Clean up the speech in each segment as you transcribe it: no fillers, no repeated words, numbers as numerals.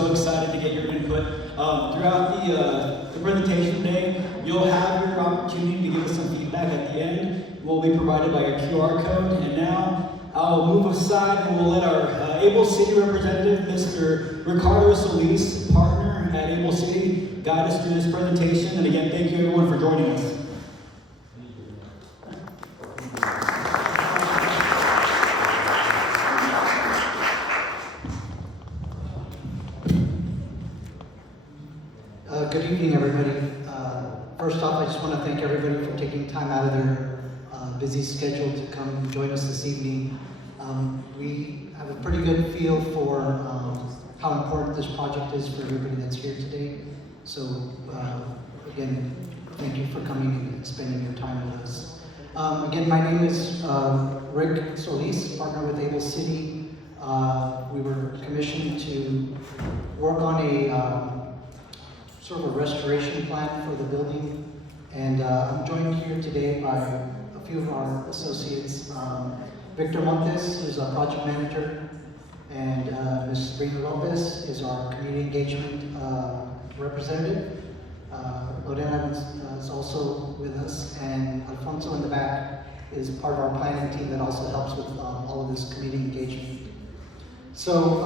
so excited to get your input. Throughout the presentation today, you'll have your opportunity to give us some feedback at the end. Will be provided by a QR code. And now I'll move aside and we'll let our Able City representative, Mr. Ricardo Solis, partner at Able City, guide us through this presentation. And again, thank you everyone for joining us. Good evening, everybody. First off, I just want to thank everybody for taking time out of their busy schedule to come join us this evening. We have a pretty good feel for how important this project is for everybody that's here today. So, again, thank you for coming and spending your time with us. Again, my name is Rick Solis, partner with Able City. We were commissioned to work on a sort of a restoration plan for the building, and I'm joined here today by a few of our associates. Victor Montes is our project manager, and Ms. Sabrina Lopez is our community engagement representative. Lorena is also with us, and Alfonso in the back is part of our planning team that also helps with all of this community engagement. So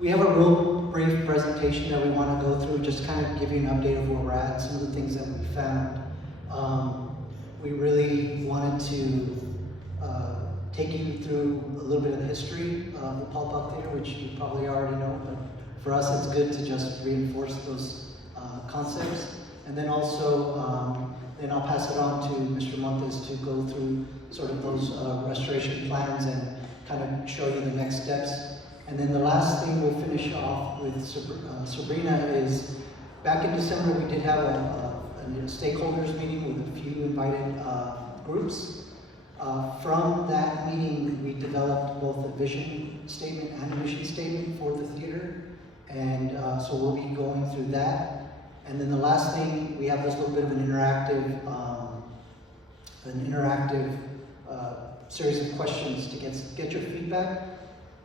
we have a real brief presentation that we want to go through, just kind of give you an update of where we're at, some of the things that we found. We really wanted to take you through a little bit of the history of the Paul Poag Theatre, which you probably already know, but for us it's good to just reinforce those concepts. And then also, then I'll pass it on to Mr. Montes to go through sort of those restoration plans and kind of show you the next steps. And then the last thing we'll finish off with Sabrina is, back in December we did have a stakeholders meeting with a few invited groups. From that meeting we developed both a vision statement and a mission statement for the theater, and so we'll be going through that. And then the last thing, we have this little bit of an interactive series of questions to get your feedback.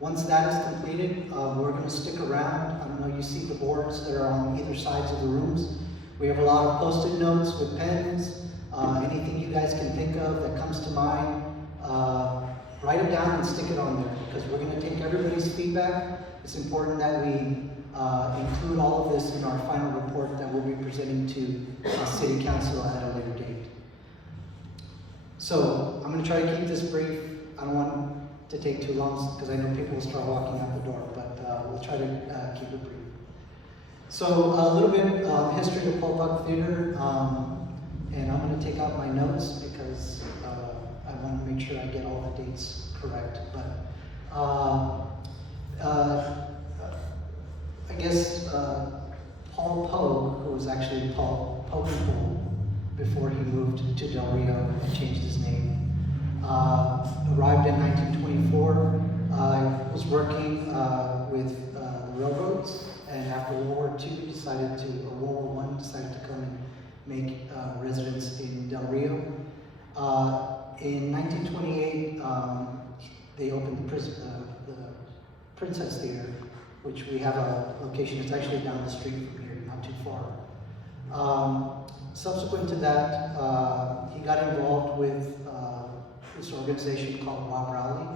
Once that is completed, we're going to stick around. I don't know, you see the boards that are on either sides of the rooms. We have a lot of post-it notes with pens. Anything you guys can think of that comes to mind, write it down and stick it on there, because we're going to take everybody's feedback. It's important that we include all of this in our final report that we'll be presenting to City Council at a later date. So I'm going to try to keep this brief. I don't want to take too long, because I know people will start walking out the door, but we'll try to keep it brief. So a little bit history of Paul Poag Theatre, and I'm going to take out my notes because I want to make sure I get all the dates correct. But I guess Paul Poag, who was actually Paul Poag before he moved to Del Rio and changed his name, arrived in 1924, was working with the railroads, and after World War II World War I decided to come and make residence in Del Rio. In 1928, they opened the Princess Theater, which we have a location. It's actually down the street from here, not too far. Subsequent to that, he got involved with this organization called Rob Rowley,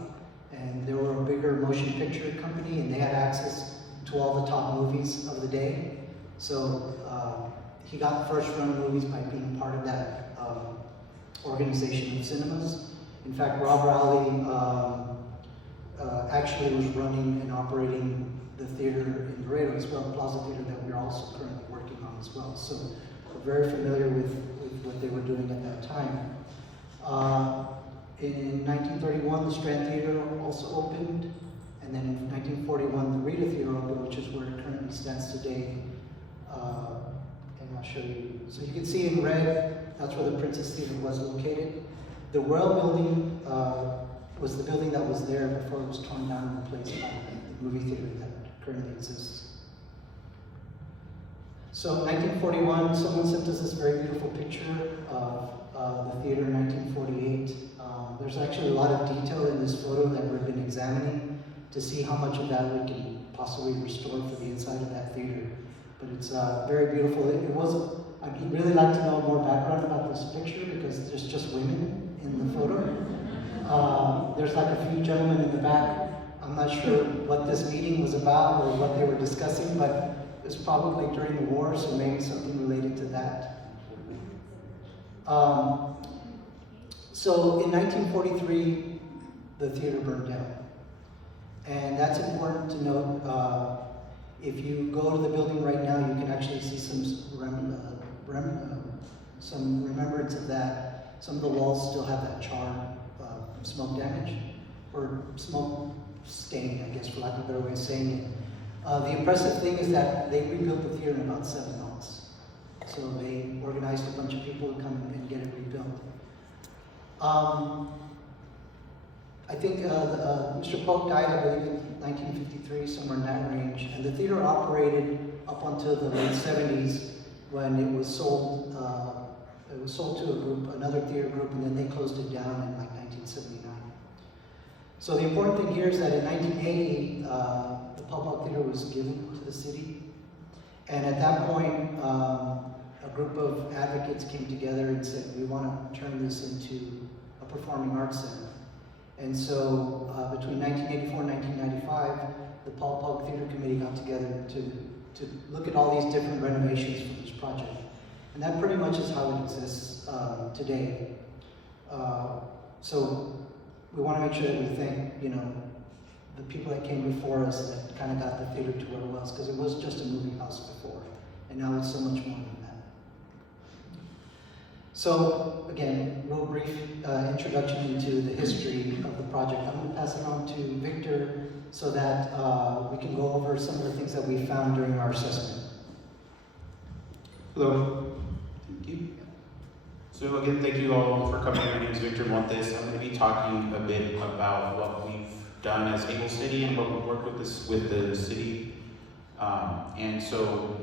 and they were a bigger motion picture company, and they had access to all the top movies of the day. So he got first-run movies by being part of that organization of cinemas. In fact, Rob Rowley actually was running and operating the theater in Laredo as well, the Plaza Theater, that we're also currently working on as well. So we're very familiar with what they were doing at that time. In 1931, the Strand Theater also opened, and then in 1941, the Rita Theater opened, which is where it currently stands today. And I'll show you. So you can see in red, that's where the Princess Theater was located. The Royal Building was the building that was there before it was torn down and replaced by the movie theater that currently exists. So 1941, someone sent us this very beautiful picture of the theater in 1948. There's actually a lot of detail in this photo that we've been examining. to see how much of that we can possibly restore for the inside of that theater. But it's very beautiful. I'd really like to know more background about this picture because there's just women in the photo. There's like a few gentlemen in the back. I'm not sure what this meeting was about or what they were discussing, but it was probably during the war, so maybe something related to that. So in 1943, the theater burned down. And that's important to note. If you go to the building right now, you can actually see some remembrance of that. Some of the walls still have that charred smoke damage, or smoke stain, I guess, for lack of a better way of saying it. The impressive thing is that they rebuilt the theater in about 7 months. So they organized a bunch of people to come and get it rebuilt. I think Mr. Poag died, I believe, in 1953, somewhere in that range. And the theater operated up until the late 70s when it was sold. It was sold to a group, another theater group, and then they closed it down in like 1979. So the important thing here is that in 1980, the Paul Poag Theatre was given to the city. And at that point, a group of advocates came together and said, we want to turn this into a performing arts center. And so between 1984 and 1995, the Paul Poag Theatre Committee got together to look at all these different renovations for this project. And that pretty much is how it exists today. So we want to make sure that we thank, the people that came before us that kind of got the theater to where it was, because it was just a movie house before, and now it's so much more than that. So again, real brief introduction into the history of the project. I'm going to pass it on to Victor so that we can go over some of the things that we found during our assessment. Hello. Thank you. So again, thank you all for coming. My name is Victor Montes. I'm going to be talking a bit about what we've done as Able City and what we've worked with the city. And so,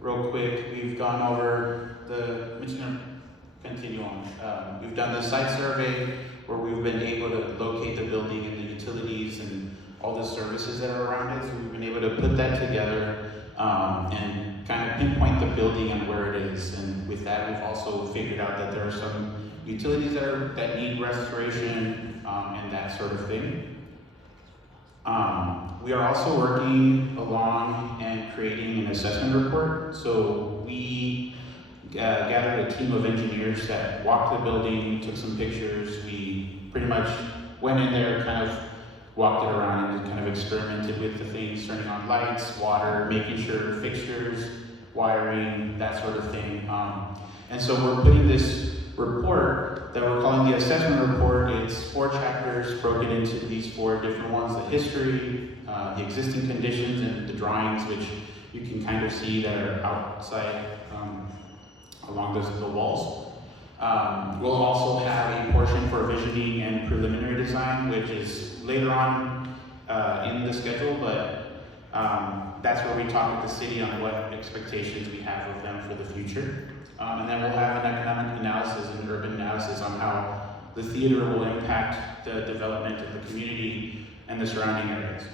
real quick, we've gone over I'm just going to continue on. We've done the site survey where we've been able to locate the building and the utilities and all the services that are around it. So we've been able to put that together and kind of pinpoint the building and where it is. And with that, we've also figured out that there are some utilities that need restoration and that sort of thing. We are also working along and creating an assessment report. So we gathered a team of engineers that walked the building, took some pictures. We pretty much went in there, kind of walked it around and kind of experimented with the things, turning on lights, water, making sure fixtures, wiring, that sort of thing. And so we're putting this report that we're calling the assessment report. It's 4 chapters broken into these 4 different ones: the history, the existing conditions, and the drawings, which you can kind of see that are outside along the walls. We'll also have a portion for visioning and preliminary design, which is later on in the schedule, but that's where we talk with the city on what expectations we have of them for the future. And then we'll have an economic analysis and urban analysis on how the theater will impact the development of the community and the surrounding areas.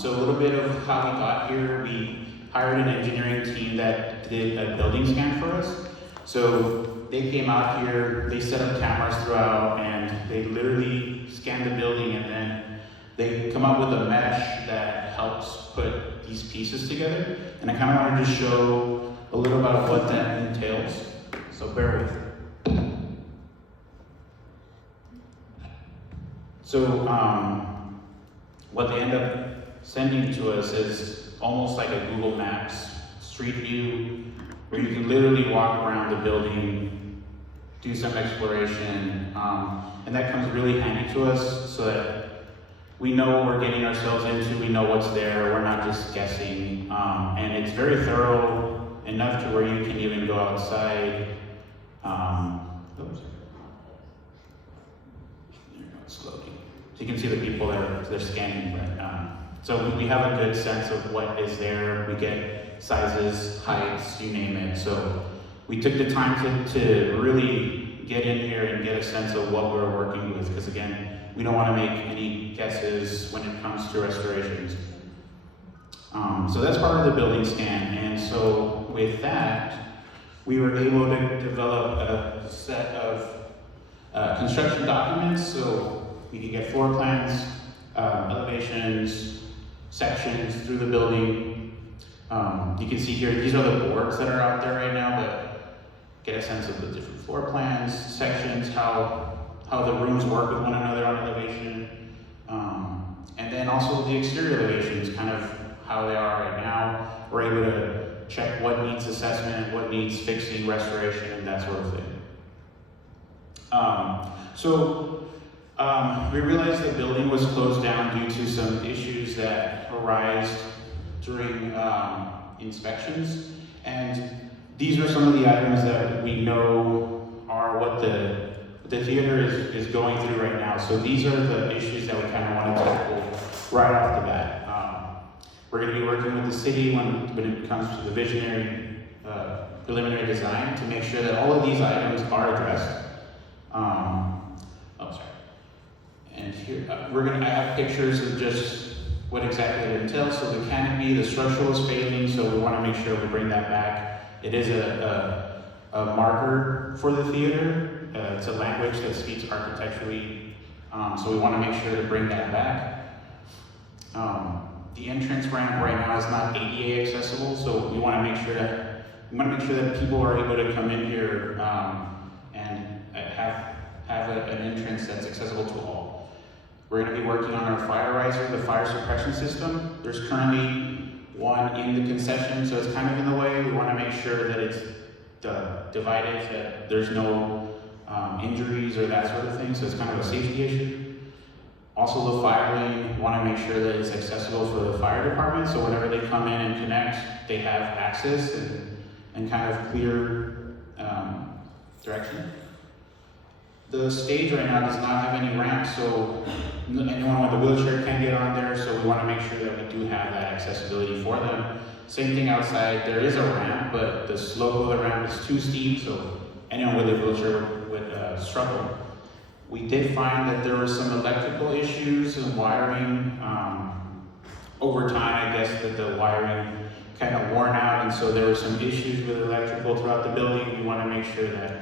So a little bit of how we got here. We hired an engineering team that did a building scan for us. So they came out here, they set up cameras throughout, and they literally scanned the building, and then they come up with a mesh that helps put these pieces together. And I kind of wanted to show a little about what that entails. So bear with me. So what they end up sending to us is almost like a Google Maps street view, where you can literally walk around the building, do some exploration, and that comes really handy to us so that we know what we're getting ourselves into, we know what's there, we're not just guessing, and it's very thorough, enough to where you can even go outside. Oops. There you go, it's loading. So you can see the people that they're scanning, but so we have a good sense of what is there. We get sizes, heights, you name it. So we took the time to really get in here and get a sense of what we're working with, because again, we don't want to make any guesses when it comes to restorations. So that's part of the building scan, and so with that, we were able to develop a set of construction documents, so we could get floor plans, elevations, sections through the building. You can see here, these are the boards that are out there right now, but get a sense of the different floor plans, sections, how the rooms work with one another on elevation, and then also the exterior elevations, kind of how they are right now. We're able to check what needs assessment, what needs fixing, restoration, and that sort of thing. We realized the building was closed down due to some issues that arise during inspections, and these are some of the items that we know are what the theater is going through right now. So these are the issues that we kind of want to tackle right off the bat. We're going to be working with the city when it comes to the visionary preliminary design to make sure that all of these items are addressed. And here, I have pictures of just what exactly it entails. So the canopy, the structural is failing, so we want to make sure we bring that back. It is a marker for the theater. It's a language that speaks architecturally, so we want to make sure to bring that back. The entrance ramp right now is not ADA accessible, so we want to make sure that people are able to come in here and have an entrance that's accessible to all. We're going to be working on our fire riser, the fire suppression system. There's currently one in the concession, so it's kind of in the way. We want to make sure that it's divided, that there's no injuries or that sort of thing, so it's kind of a safety issue. Also, the fire lane, we want to make sure that it's accessible for the fire department, so whenever they come in and connect, they have access and kind of clear direction. The stage right now does not have any ramp, so anyone with a wheelchair can get on there, so we want to make sure that we do have that accessibility for them. Same thing outside, there is a ramp, but the slope of the ramp is too steep, so anyone with a wheelchair would struggle. We did find that there were some electrical issues and wiring. Over time, I guess that the wiring kind of worn out, and so there were some issues with electrical throughout the building. We want to make sure that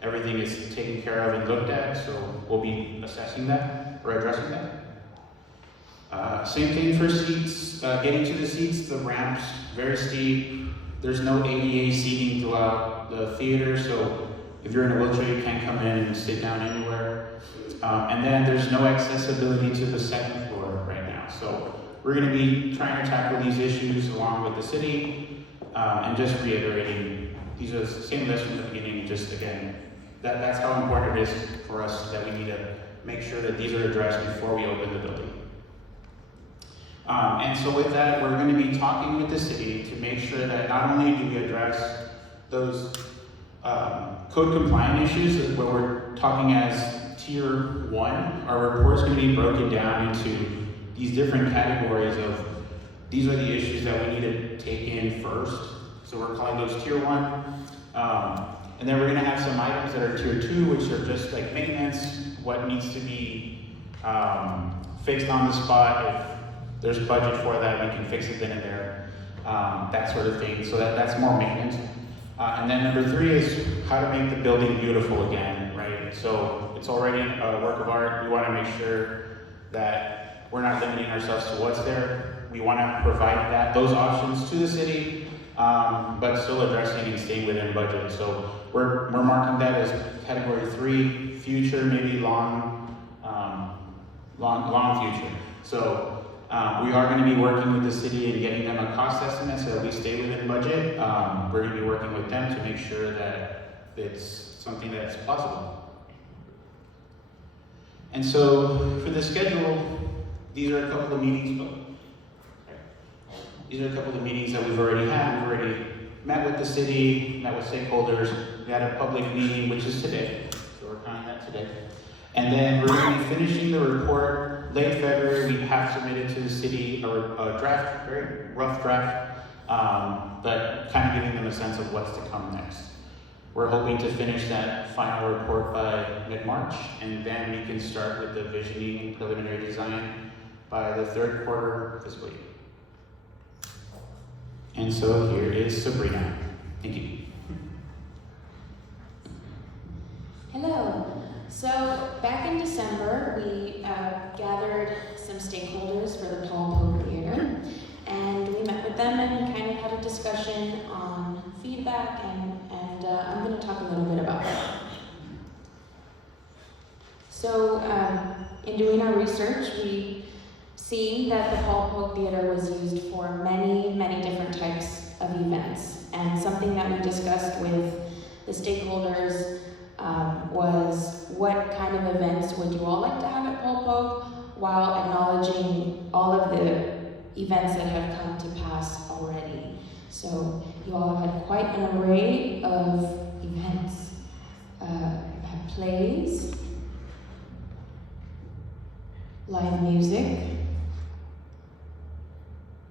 everything is taken care of and looked at, so we'll be assessing that or addressing that. Same thing for seats. Getting to the seats, the ramps very steep. There's no ADA seating throughout the theater, so if you're in a wheelchair, you can't come in and sit down anywhere. And then there's no accessibility to the second floor right now. So we're going to be trying to tackle these issues along with the city, and just reiterating, these are the same list from the beginning, just again, that's how important it is for us that we need to make sure that these are addressed before we open the building. And so with that, we're going to be talking with the city to make sure that not only do we address those code compliant issues where we're talking as tier 1, our report is going to be broken down into these different categories of these are the issues that we need to take in first. So we're calling those tier 1. And then we're going to have some items that are tier 2, which are just like maintenance, what needs to be fixed on the spot. If there's budget for that, we can fix it then and there, that sort of thing. So that's more maintenance. And then number 3 is how to make the building beautiful again, right? So it's already a work of art. We want to make sure that we're not limiting ourselves to what's there. We want to provide those options to the city, but still addressing and staying within budget. So we're marking that as category 3, future, maybe long future. So we are going to be working with the city and getting them a cost estimate so that we stay within budget. We're going to be working with them to make sure that it's something that's possible. And so for the schedule, these are a couple of meetings. These are a couple of meetings that we've already had. We've already met with the city, met with stakeholders. We had a public meeting, which is today. So we're counting that today. And then we're going to be finishing the report late February. We have submitted to the city a draft, very rough draft, but kind of giving them a sense of what's to come next. We're hoping to finish that final report by mid-March, and then we can start with the visioning and preliminary design by the third quarter fiscal year. And so here is Sabrina. Thank you. Hello. So back in December, we gathered some stakeholders for the Paul Poag Theatre, and we met with them and kind of had a discussion on feedback, and I'm going to talk a little bit about that. So in doing our research, we seen that the Paul Poag Theatre was used for many, many different types of events, and something that we discussed with the stakeholders was what kind of events would you all like to have at Paul Poag, while acknowledging all of the events that have come to pass already. So you all had quite an array of events. You've had plays, live music,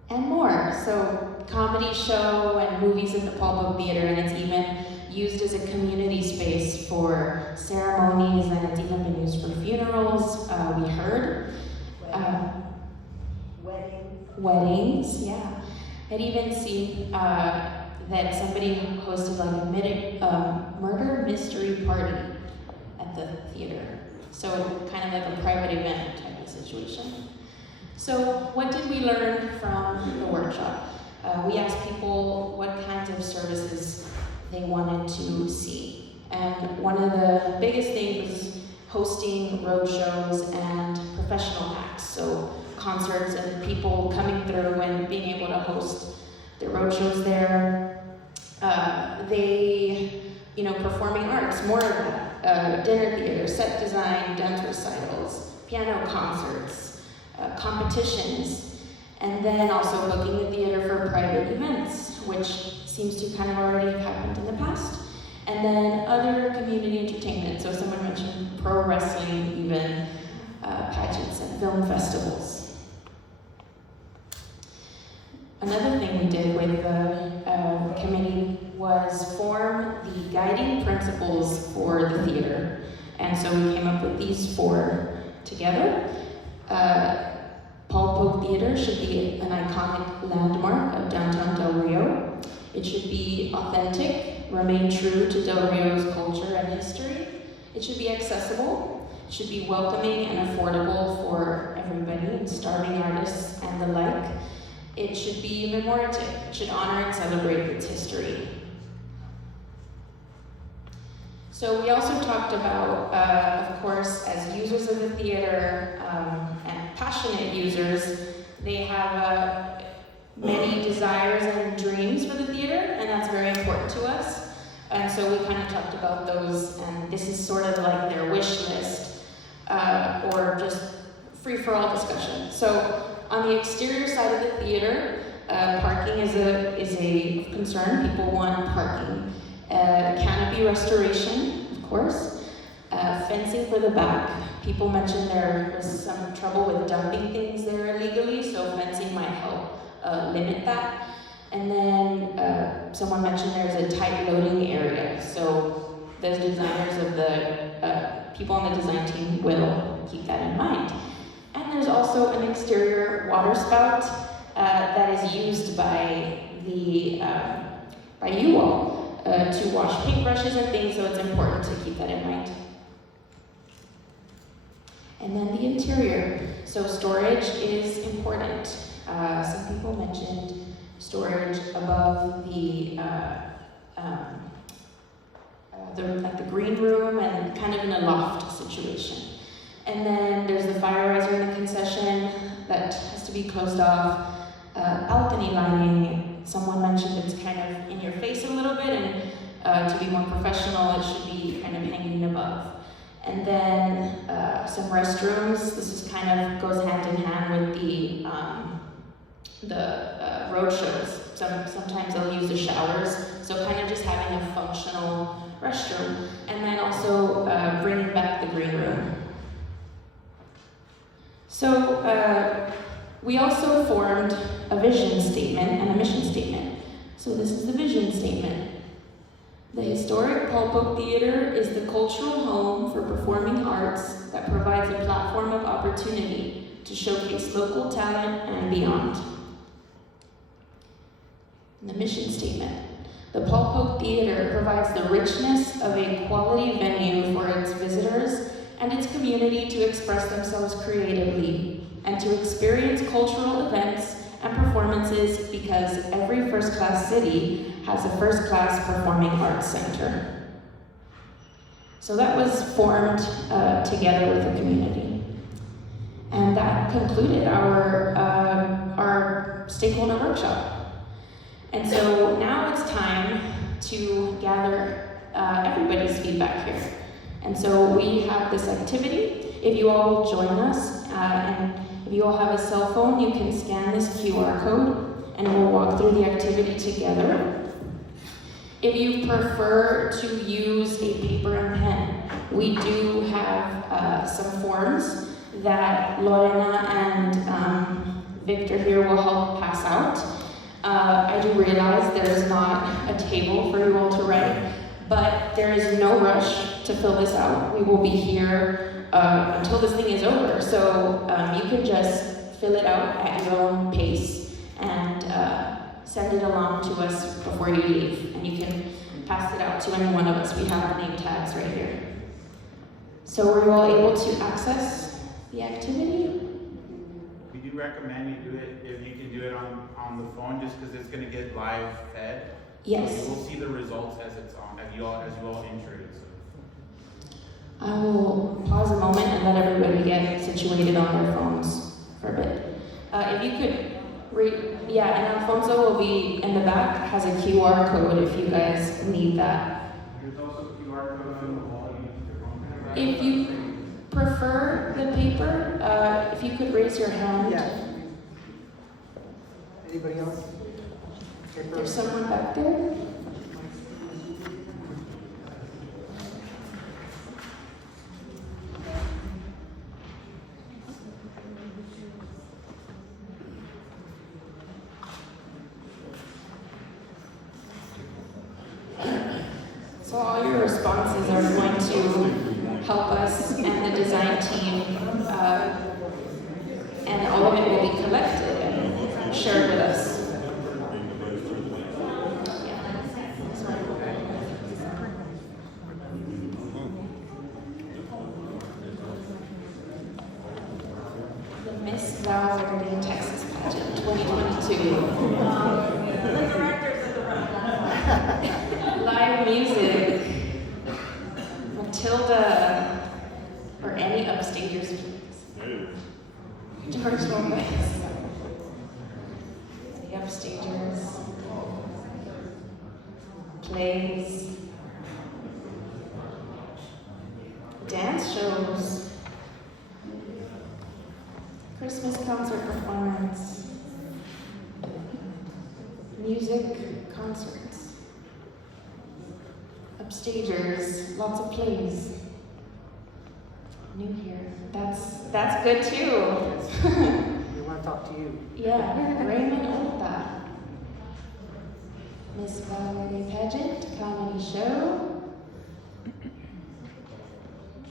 and more. So comedy show and movies at the Paul Poag Theatre, and it's even used as a community space for ceremonies, and it's even been used for funerals, we heard. Weddings, yeah. I'd even seen that somebody hosted like a murder mystery party at the theater. So kind of like a private event type of situation. So what did we learn from the workshop? We asked people what kinds of services they wanted to see. And one of the biggest things was hosting road shows and professional acts. So concerts and people coming through and being able to host the road shows there. Performing arts, more of that. Dinner theater, set design, dance recitals, piano concerts, competitions, and then also booking the theater for private events, which seems to kind of already have happened in the past. And then other community entertainment. So someone mentioned pro wrestling, even pageants and film festivals. Another thing we did with the committee was form the guiding principles for the theater. And so we came up with these 4 together. Paul Poag Theatre should be an iconic landmark of downtown Del Rio. It should be authentic, remain true to Del Rio's culture and history. It should be accessible. It should be welcoming and affordable for everybody, and starving artists and the like. It should be commemorative. It should honor and celebrate its history. So we also talked about, of course, as users of the theater and passionate users, they have many desires and dreams for the theater, and that's very important to us. And so we kind of talked about those, and this is sort of like their wish list, or just free-for-all discussion. So on the exterior side of the theater, parking is a concern. People want parking. Canopy restoration, of course. Fencing for the back. People mentioned there was some trouble with dumping things there illegally, so fencing might help limit that. And then someone mentioned there's a tight loading area, so those designers of the people on the design team will keep that in mind. And there's also an exterior water spout that is used by you all to wash paintbrushes and things, so it's important to keep that in mind. And then the interior. So storage is important. Some people mentioned storage above the green room and kind of in a loft situation. And then there's the fire riser in the concession that has to be closed off. Balcony lining, someone mentioned it's kind of in your face a little bit, and to be more professional, it should be kind of hanging above. And then some restrooms. This is kind of goes hand in hand with the road shows. Sometimes they'll use the showers, so kind of just having a functional restroom. And then also bringing back the green room. So we also formed a vision statement and a mission statement. So this is the vision statement. The historic Paul Poag Theatre is the cultural home for performing arts that provides a platform of opportunity to showcase local talent and beyond. The mission statement. The Paul Poag Theatre provides the richness of a quality venue for its visitors and its community to express themselves creatively and to experience cultural events and performances, because every first-class city has a first-class performing arts center. So that was formed together with the community. And that concluded our stakeholder workshop. And so now it's time to gather everybody's feedback here. And so we have this activity. If you all will join us, and if you all have a cell phone, you can scan this QR code and we'll walk through the activity together. If you prefer to use a paper and pen, we do have some forms that Lorena and Victor here will help pass out. I do realize there's not a table for you all to write, but there is no rush to fill this out. We will be here until this thing is over, so you can just fill it out at your own pace and send it along to us before you leave, and you can pass it out to any one of us. We have our name tags right here. So were you all able to access the activity? We do recommend you do it if you can do it on the phone, just because it's going to get live fed. Yes. So you will see the results as it's on, as you all enter it. So. I will pause a moment and let everybody get situated on their phones for a bit. If you could and Alfonso will be in the back, has a QR code if you guys need that. There's also a QR code on the wall. If you prefer the paper, if you could raise your hand. Yeah. Anybody else? There's someone back there. So all your responses are going to help us and the design team, and all of it will be collected and shared with us. The Miss Valley Texas Pageant 2022. Live music. Matilda, or any upstagers, please. George Lopez. The upstagers. Plays. Dance shows. Christmas concert performance. Music concerts. Upstagers, lots of plays. New here. That's good too. We want to talk to you. Yeah, Raymond Orta. Miss Valerie Pageant, comedy show.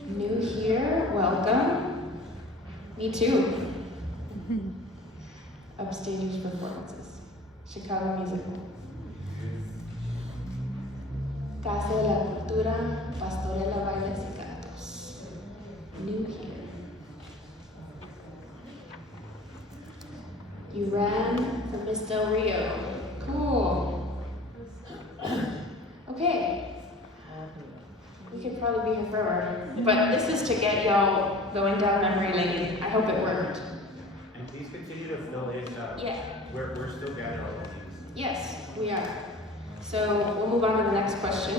New here, welcome. Me too. Upstagers performances. Chicago musical. Casa de la Cultura, Pastorela Bailes y Cantos. New here. You ran for Miss Del Rio. Cool. Okay. We could probably be here forever. But this is to get y'all going down memory lane. I hope it worked. And please continue to fill in. Yeah. We're still gathering all of these. Yes, we are. So we'll move on to the next question.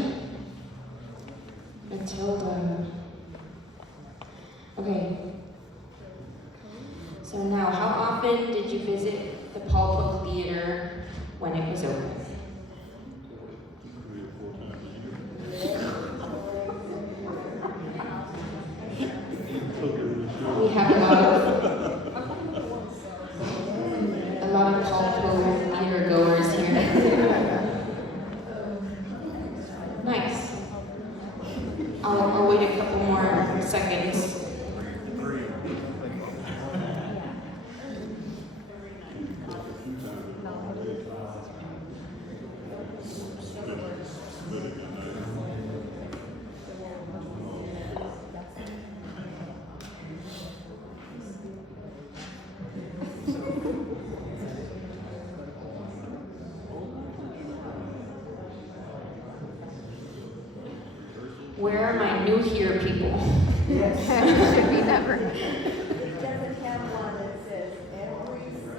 Matilda. Okay. So now, how often did you visit the Paul Poag Theatre when it was open? We have a lot of Paul Poag Theatre goers here. Nice. Where are my new here people? Yes. Should be never. It doesn't have one that says every 6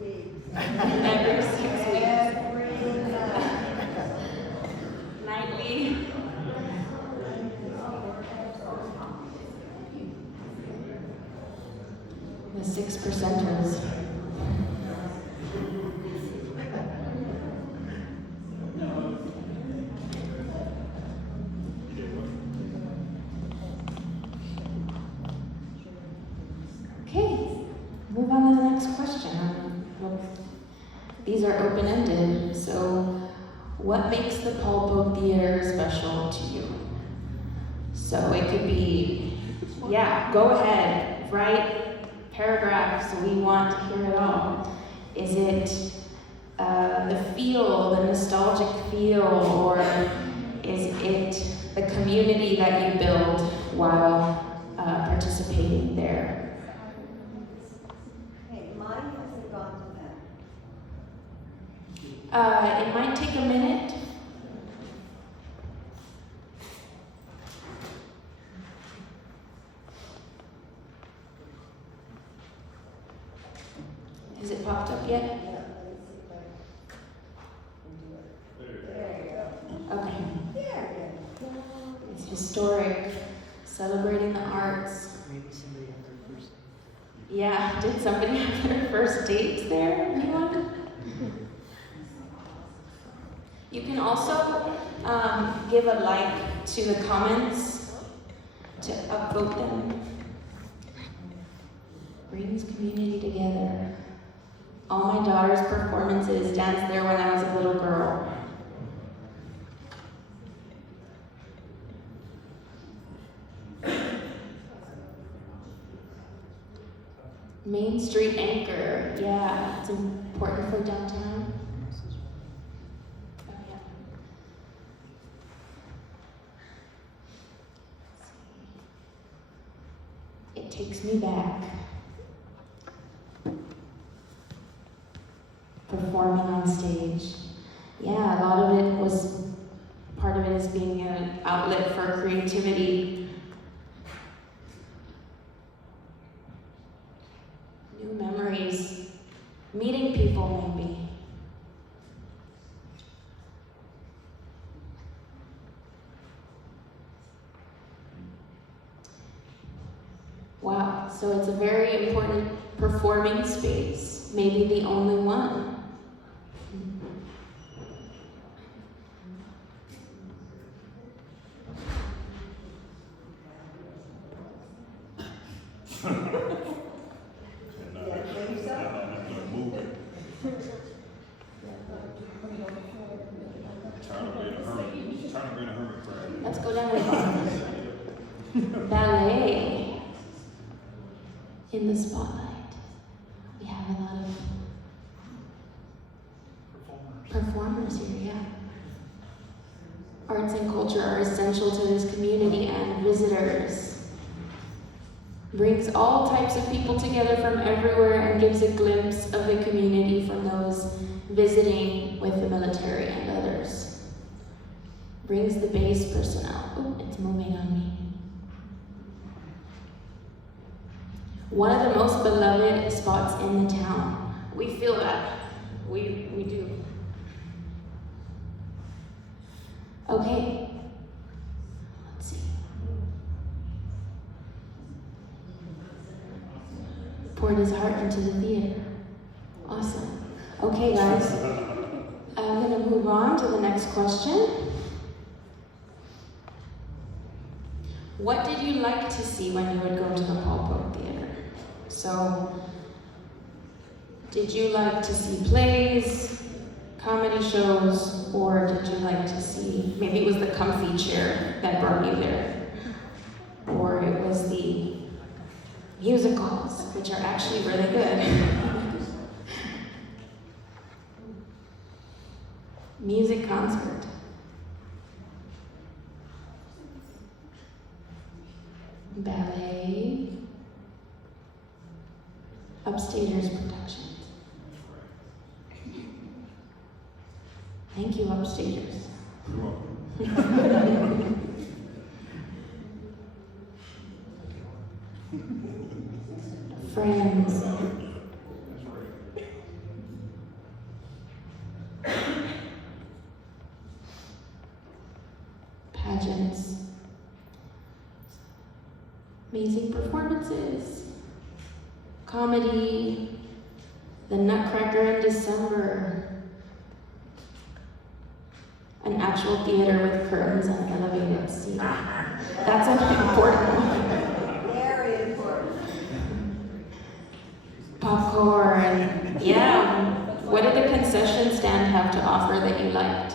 weeks. Every 6 weeks. Every night. Nightly. The 6%ers. Okay, move on to the next question. These are open-ended, so what makes the Paul Poag Theatre special to you? So it could be, yeah, go ahead, write paragraphs, we want to hear it all. Is it the feel, the nostalgic feel, or is it the community that you build while participating there? Hey, mine hasn't gone to that. It might take a minute. Has it popped up yet? Yeah, let me see if I can do it. There you go. Okay. There you go. It's historic, celebrating the arts. Maybe somebody had their first. Yeah, did somebody have their first dates there? Anyone? You can also give a like to the comments to upvote them. Brings community together. All my daughter's performances danced there when I was a little girl. Main Street anchor, yeah, it's important for downtown. Oh, yeah. It takes me back. Performing on stage. Yeah, a lot of it was, part of it is being an outlet for creativity. New memories, meeting people maybe. Wow, so it's a very important performing space, maybe the only one. Let's go down to the bottom. Ballet in the spotlight. We have a lot of performers here, yeah. Arts and culture are essential to this community and visitors. Brings all types of people together from everywhere and gives a glimpse of the community from those visiting with the military and others. Brings the base personnel. Oh, it's moving on me. One of the most beloved spots in the town. We feel that. We do. Okay. Let's see. Poured his heart into the theater. Awesome. Okay, guys. I'm going to move on to the next question. What did you like to see when you would go to the Paul Poag Theatre? So, did you like to see plays, comedy shows, or did you like to see, maybe it was the comfy chair that brought you there, or it was the musicals, which are actually really good. Music concert. Ballet, Upstagers Productions. Thank you, Upstagers. amazing performances, comedy, the Nutcracker in December, an actual theater with curtains and elevated seating. That's an important one. Very important. Popcorn, yeah. What did the concession stand have to offer that you liked?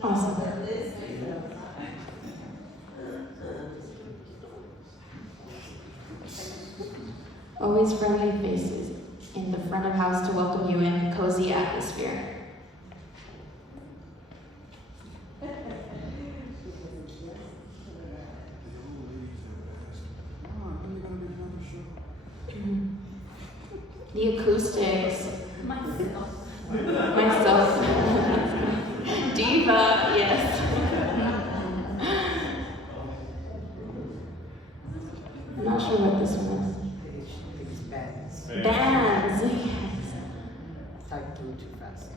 Awesome. Always friendly faces in the front of house to welcome you in, cozy atmosphere. The acoustics. Myself. Diva, yes. I'm not sure what this one It's bands. is. Bands, yes. Type through too fast.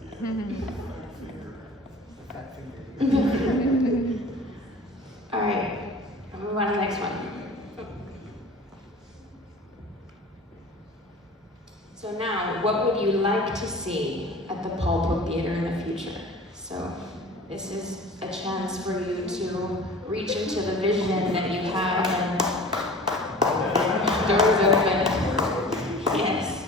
The fat finger. All right, I'll move on to the next one. So now, what would you like to see at the Paul Poag Theatre in the future? So this is a chance for you to reach into the vision that you have and doors open. Yes.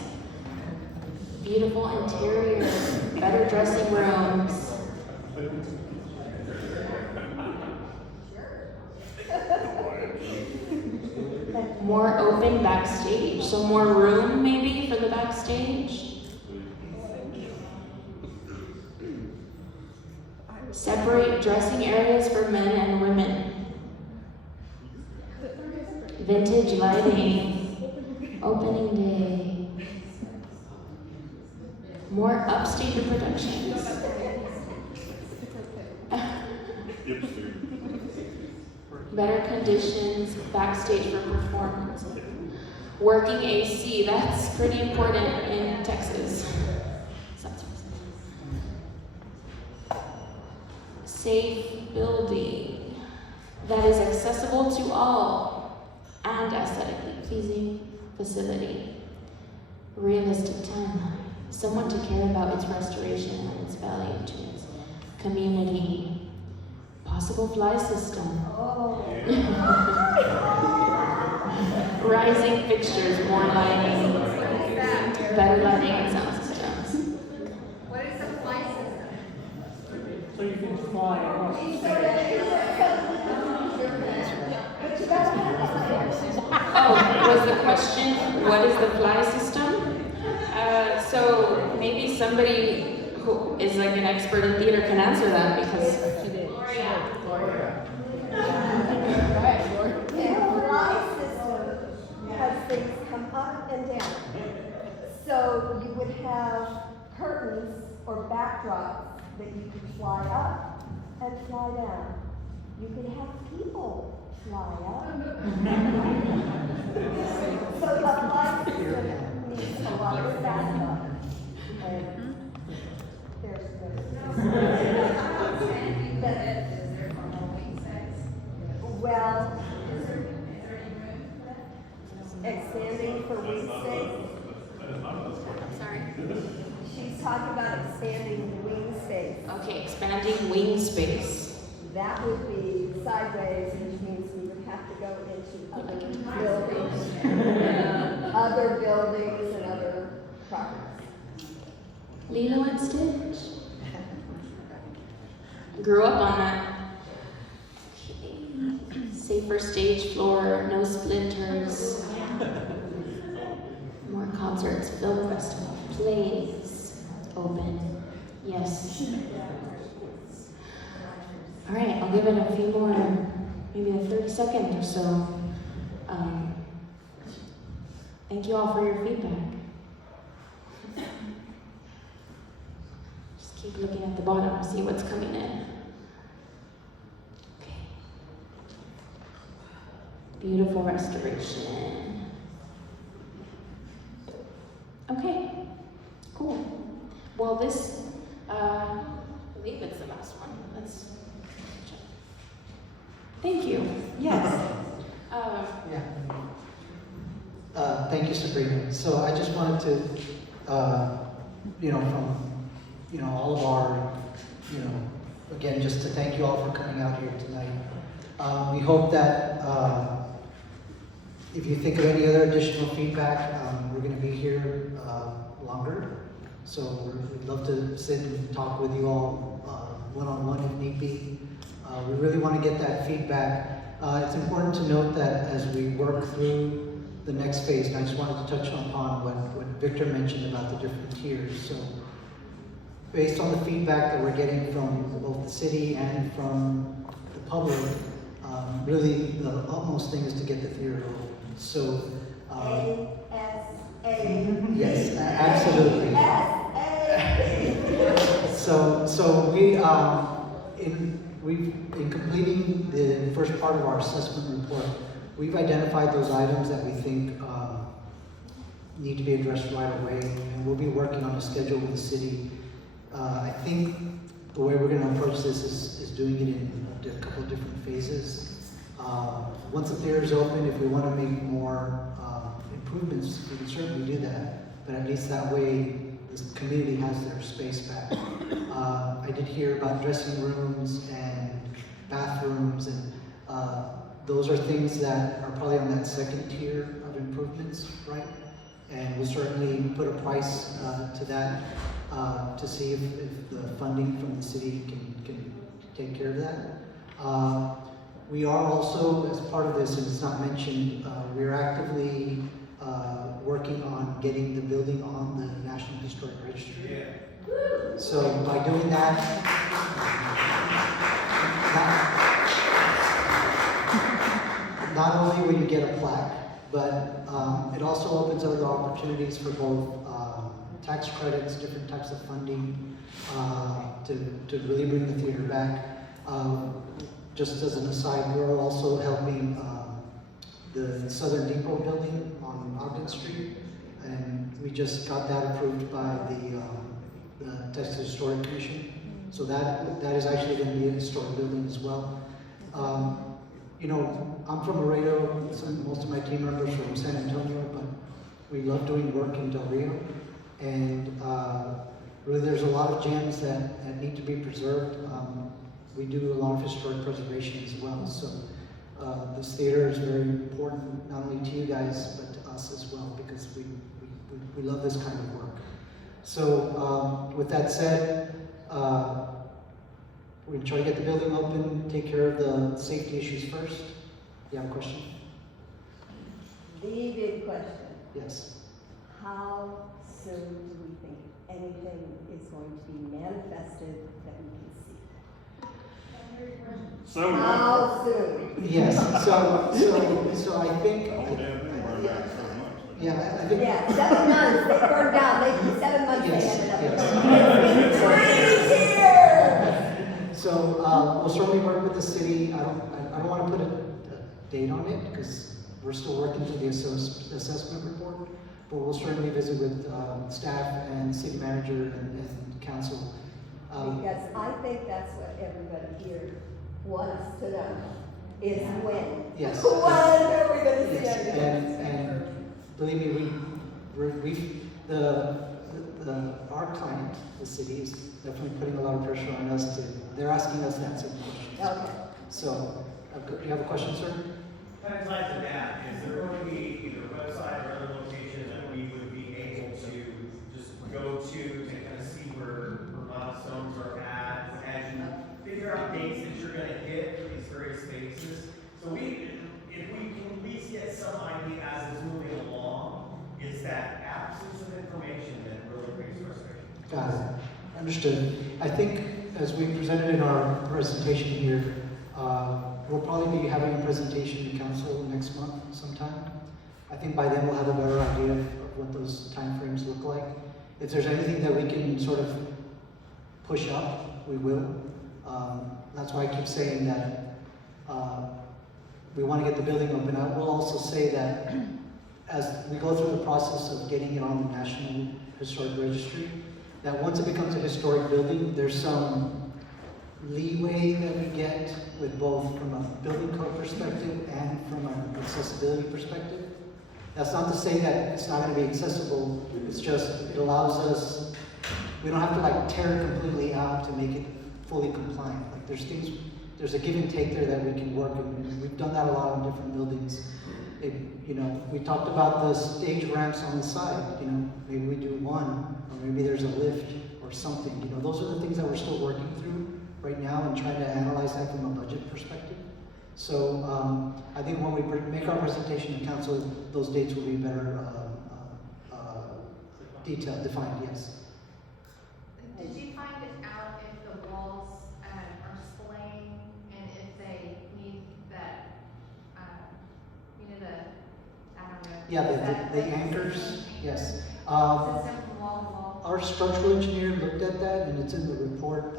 Beautiful interiors, better dressing rooms. More open backstage, so more room maybe for the backstage. Separate dressing areas for men and women. Vintage lighting. Opening day. More upstage productions. Better conditions backstage for performance. Working AC, that's pretty important in Texas. Safe building that is accessible to all and aesthetically pleasing facility. Realistic timeline. Someone to care about its restoration and its value to its community. Possible fly system. Oh. Rising fixtures, more lighting, What is that? better lighting and sound systems. What is the flight system? So you can fly across the stage. Oh, was the question, what is the fly system? So maybe somebody who is like an expert in theater can answer that because The fly system has things come up and down. So you would have curtains or backdrops that you could fly up and fly down. You could have people fly up. So the fly system needs a lot of backup. And there's well, expanding for wing space. sorry. She's talking about expanding wing space. Okay, expanding wing space. That would be sideways, which means we would have to go into other buildings and other properties. Lilo and Stitch. Grew up on that. Safer stage floor, no splinters. More concerts, film festival, plays, open. Yes. All right, I'll give it a few more, maybe a 30 seconds or so. Thank you all for your feedback. Just keep looking at the bottom, see what's coming in. Okay. beautiful restoration. Okay, cool. Well, this, I believe it's the last one. Let's check. Thank you. Yes. Yeah. Thank you, Sabrina. So I just wanted to, from, all of our, again, just to thank you all for coming out here tonight. We hope that if you think of any other additional feedback, we're going to be here longer. So we'd love to sit and talk with you all one-on-one if need be. We really want to get that feedback. It's important to note that as we work through the next phase, and I just wanted to touch upon what Victor mentioned about the different tiers. So based on the feedback that we're getting from both the city and from the public, really the utmost thing is to get the theater open. So, ASA. yes, absolutely. So in completing the first part of our assessment report, we've identified those items that we think need to be addressed right away, and we'll be working on a schedule with the city. I think the way we're going to approach this is doing it in a couple of different phases. Once the theater is open, if we want to make more improvements, we can certainly do that, but at least that way the community has their space back. I did hear about dressing rooms and bathrooms, and those are things that are probably on that second tier of improvements, right? And we'll certainly put a price to that to see if the funding from the city can take care of that. We are also, as part of this, and it's not mentioned, we're actively working on getting the building on the National Historic Registry. Yeah. So by doing that, not only will you get a plaque, but it also opens other opportunities for both tax credits, different types of funding, to really bring the theater back. Just as an aside, we're also helping the Southern Depot building on Ogden Street, and we just got that approved by the Texas Historic Commission. So that is actually going to be a historic building as well. I'm from Laredo. Most of my team members are from San Antonio, but we love doing work in Del Rio. And really there's a lot of gems that need to be preserved. We do a lot of historic preservation as well. So this theater is very important, not only to you guys, but to us as well, because we love this kind of work. So with that said, we're going to try to get the building open, take care of the safety issues first. You have a question? The big question. Yes. How soon do we think anything is going to be manifested that we can see? So, How soon? Yes. So I think. Yeah, I think. Yeah, 7 months, they burned down, they 7 months they Yes, ended up. yes. 3 years! So we'll certainly work with the city. I don't want to put a date on it because we're still working through the assessment report, but we'll certainly visit with staff and city manager and council. Because I think that's what everybody here wants to know, is when. Yes. When are we gonna see Yes, anything? and believe me, our client, the city, is definitely putting a lot of pressure on us they're asking us that same question. Okay. So, you have a question, sir? Kind of ties to that, is there going to be either a website or other location that we would be able to just go to kind of see where milestones are at, as you figure out dates that you're going to hit these various spaces? So if we can at least get some idea as it's moving along, it's that absence of information that really creates frustration. Got it. Understood. I think as we presented in our presentation here, we'll probably be having a presentation to council next month sometime. I think by then we'll have a better idea of what those timeframes look like. If there's anything that we can sort of push up, we will. That's why I keep saying that we want to get the building open. I will also say that as we go through the process of getting it on the National Historic Registry, that once it becomes a historic building, there's some leeway that we get with both from a building code perspective and from an accessibility perspective. That's not to say that it's not going to be accessible, it's just, it allows us, we don't have to like tear it completely out to make it fully compliant. Like there's things, there's a give and take there that we can work, and we've done that a lot on different buildings. You know, we talked about the stage ramps on the side, you know, maybe we do one, or maybe there's a lift or something. You know, those are the things that we're still working through right now and trying to analyze that from a budget perspective. So I think when we make our presentation to council, those dates will be better detailed, defined, yes. Did you find it out if the walls are splaying and if they need that, you know, I don't know. Yeah, the anchors, yes. System from wall to wall? Our structural engineer looked at that, and it's in the report.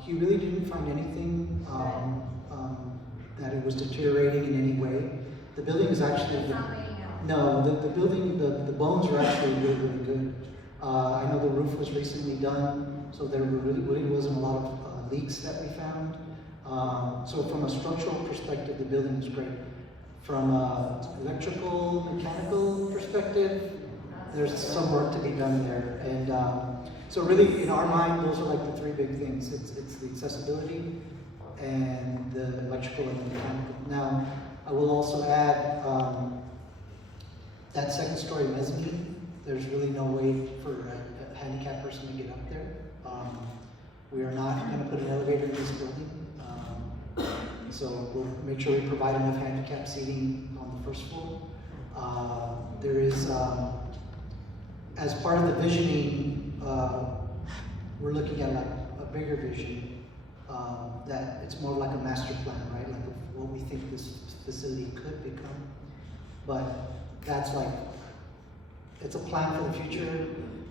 He really didn't find anything that it was deteriorating in any way. The building is actually... It's not leaning out? No, the building, the bones are actually really, really good. I know the roof was recently done, so there really wasn't a lot of leaks that we found. So from a structural perspective, the building is great. From an electrical, mechanical perspective, there's some work to be done there. And so really, in our mind, those are like the three big things. It's the accessibility and the electrical and the mechanical. Now, I will also add that second story mezzanine, there's really no way for a handicapped person to get up there. We are not going to put an elevator in this building. So we'll make sure we provide enough handicap seating on the first floor. There is, as part of the visioning, we're looking at like a bigger vision, that it's more like a master plan, right? Like what we think this facility could become. But that's like, it's a plan for the future.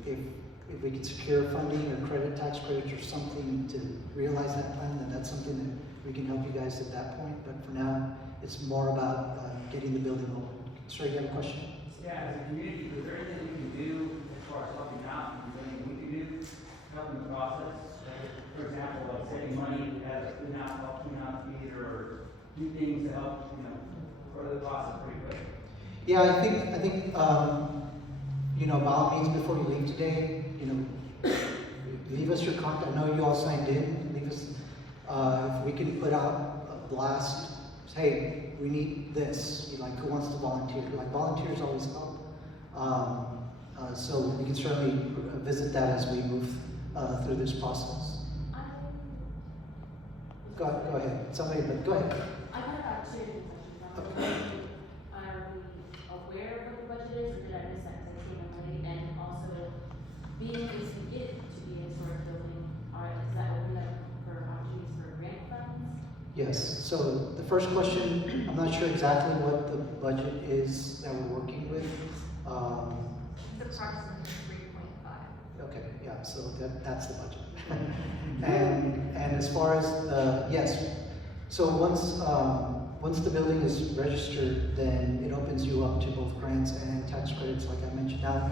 If we can secure funding or credit, tax credits or something to realize that plan, then that's something that we can help you guys at that point. But for now, it's more about getting the building open. Sir, you have a question? Yeah, as a community, is there anything we can do as far as helping out? Is there anything we can do to help in the process? For example, like saving money as a help clean out the theater, or do things to help, you know, further the process pretty quick. Yeah, I think you know, by all means, before you leave today, you know, leave us your contact. I know you all signed in. Leave us, if we can put out a blast, hey, we need this. Like, who wants to volunteer? Like, volunteers always help. So we can certainly visit that as we move through this process. Go ahead. Somebody, but go ahead. I have two questions. Okay. Are we aware of what the budget is, or did I miss that because I came in late? And also, being able to get to be a historic building, does that open up for opportunities for grant funds? Yes. So the first question, I'm not sure exactly what the budget is that we're working with. It's approximately 3.5. Okay, yeah, so that's the budget. and as far as, yes, so once the building is registered, then it opens you up to both grants and tax credits, like I mentioned. Now,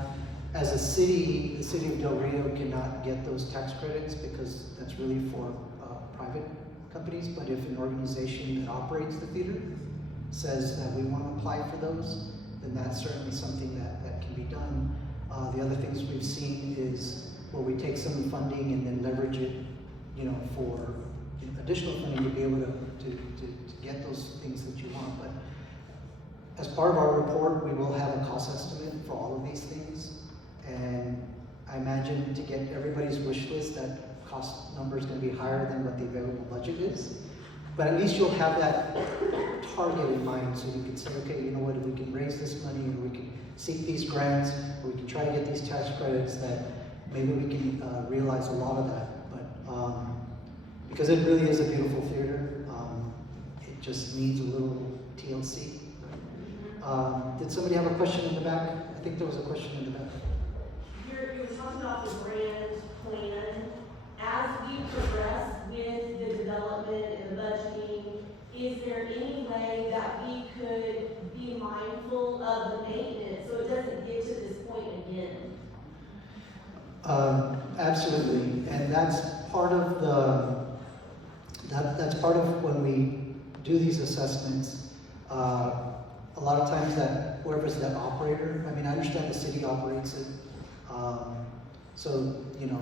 as a city, the city of Del Rio cannot get those tax credits because that's really for private companies, but if an organization that operates the theater says that we want to apply for those, then that's certainly something that can be done. The other things we've seen is where we take some funding and then leverage it, you know, for additional funding to be able to get those things that you want. But as part of our report, we will have a cost estimate for all of these things. And I imagine to get everybody's wish list, that cost number is going to be higher than what the available budget is. But at least you'll have that target in mind, so you can say, okay, you know what, if we can raise this money, or we can seek these grants, or we can try to get these tax credits, that maybe we can realize a lot of that. But because it really is a beautiful theater, it just needs a little TLC. Did somebody have a question in the back? I think there was a question in the back. You were talking about the grand plan. As we progress with the development and the budgeting, is there any way that we Absolutely, and that's part of that's part of when we do these assessments. A lot of times that whoever's that operator, I mean, I understand the city operates it, so you know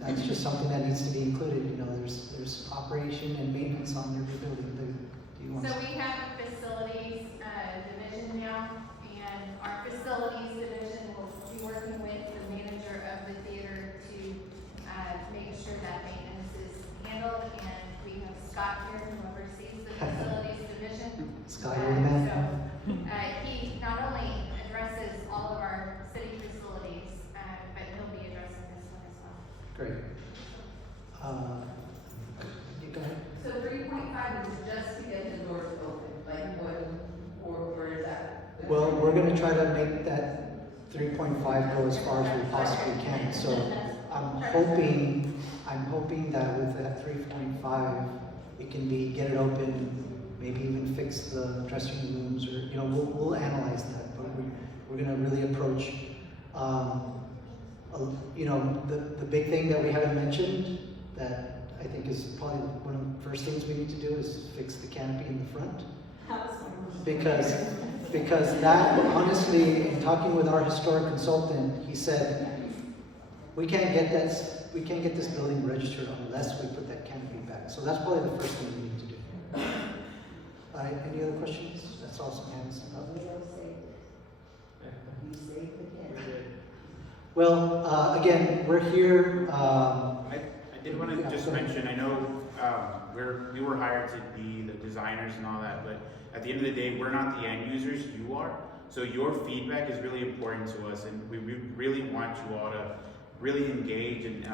that's just something that needs to be included. You know, there's operation and maintenance on every building. Do you want So to? we have a facilities division now, and our facilities division will be working with the manager of the theater to make sure that maintenance is handled. And we have Scott here who oversees the facilities division. Scott, you're the man. So he not only addresses all of our city facilities, but he'll be addressing this one as well. Great. You go ahead. So 3.5 is just to get the doors open, like what, or is that? Well, we're gonna try to make that 3.5 go as far as we possibly can, so I'm hoping that with that 3.5, it can be, get it open, maybe even fix the dressing rooms, or, you know, we'll analyze that, but we're gonna really approach, you know, the big thing that we haven't mentioned, that I think is probably one of the first things we need to do is fix the canopy in the front. Because that, honestly, in talking with our historic consultant, he said, we can't get this building registered unless we put that canopy back. So that's probably the first thing we need to do. Any other questions? That's awesome, hands up. Well, again, we're here, I did want to just mention, I know we were hired to be the designers and all that, but at the end of the day, we're not the end users, you are. So your feedback is really important to us, and we really want you all to really engage. And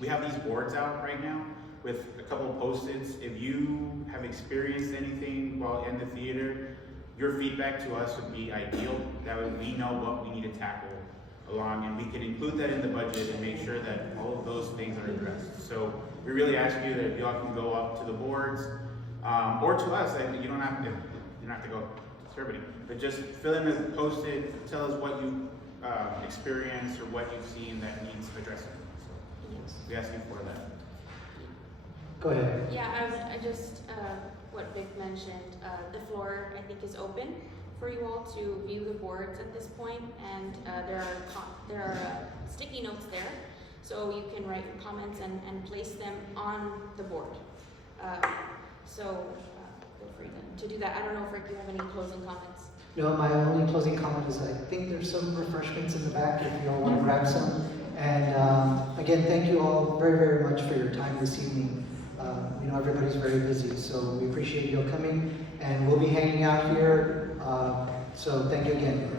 we have these boards out right now with a couple of post-its. If you have experienced anything while in the theater, your feedback to us would be ideal. That way we know what we need to tackle along, and we can include that in the budget and make sure that all of those things are addressed. So we really ask you that y'all can go up to the boards or to us. You don't have to go to everybody, but just fill in the post-it, tell us what you experienced or what you've seen that needs addressing. So we ask you for that. go ahead. Yeah, I just, what Vic mentioned, the floor, I think, is open for you all to view the boards at this point, and there are sticky notes there, so you can write your comments and place them on the board. So feel free to do that. I don't know if Rick, you have any closing comments. No, my only closing comment is I think there's some refreshments in the back if you all want to grab some. And again, thank you all very, very much for your time this evening. You know, everybody's very busy, so we appreciate you all coming, and we'll be hanging out here. So thank you again.